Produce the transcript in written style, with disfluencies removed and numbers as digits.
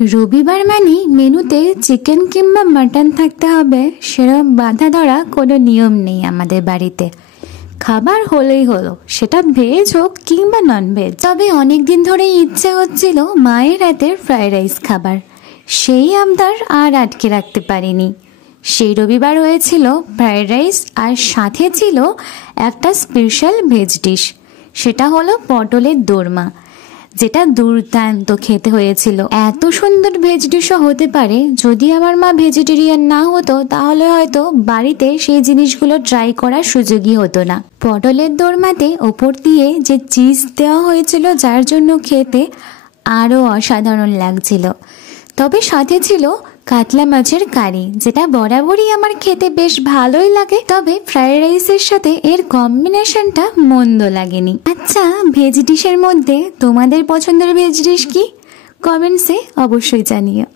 রবিবার মানেই মেনুতে চিকেন কিংবা মাটন থাকতে হবে সেরকম বাঁধা ধরা কোনো নিয়ম নেই আমাদের বাড়িতে। খাবার হলেই হলো, সেটা ভেজ হোক কিংবা নন ভেজ। তবে অনেকদিন ধরেই ইচ্ছে হচ্ছিল মায়ের হাতের ফ্রাইড রাইস খাবার, সেই আবদার আর আটকে রাখতে পারিনি। সেই রবিবার হয়েছিল ফ্রাইড রাইস, আর সাথে ছিল একটা স্পেশাল ভেজ ডিশ, সেটা হলো পটলের দোরমা, যেটা দুর্দান্ত খেতে হয়েছিল। এত সুন্দর ভেজ ডিশও হতে পারে যদি আমার মা ভেজিটেরিয়ান না হতো, তাহলে হয়তো বাড়িতে সেই জিনিসগুলো ট্রাই করার সুযোগই হতো না। পটলের দোরমাতে ওপর দিয়ে যে চিজ দেওয়া হয়েছিল, যার জন্য খেতে আরও অসাধারণ লাগছিল। তবে সাথে ছিল কাতলা মাছের কারি, যেটা বরাবরই আমার খেতে বেশ ভালোই লাগে। তবে ফ্রাইড রাইসের সাথে এর কম্বিনেশনটা মন্দ লাগেনি। আচ্ছা, ভেজ ডিশের মধ্যে তোমাদের পছন্দের ভেজ ডিশ কি? কমেন্টসে অবশ্যই জানিও।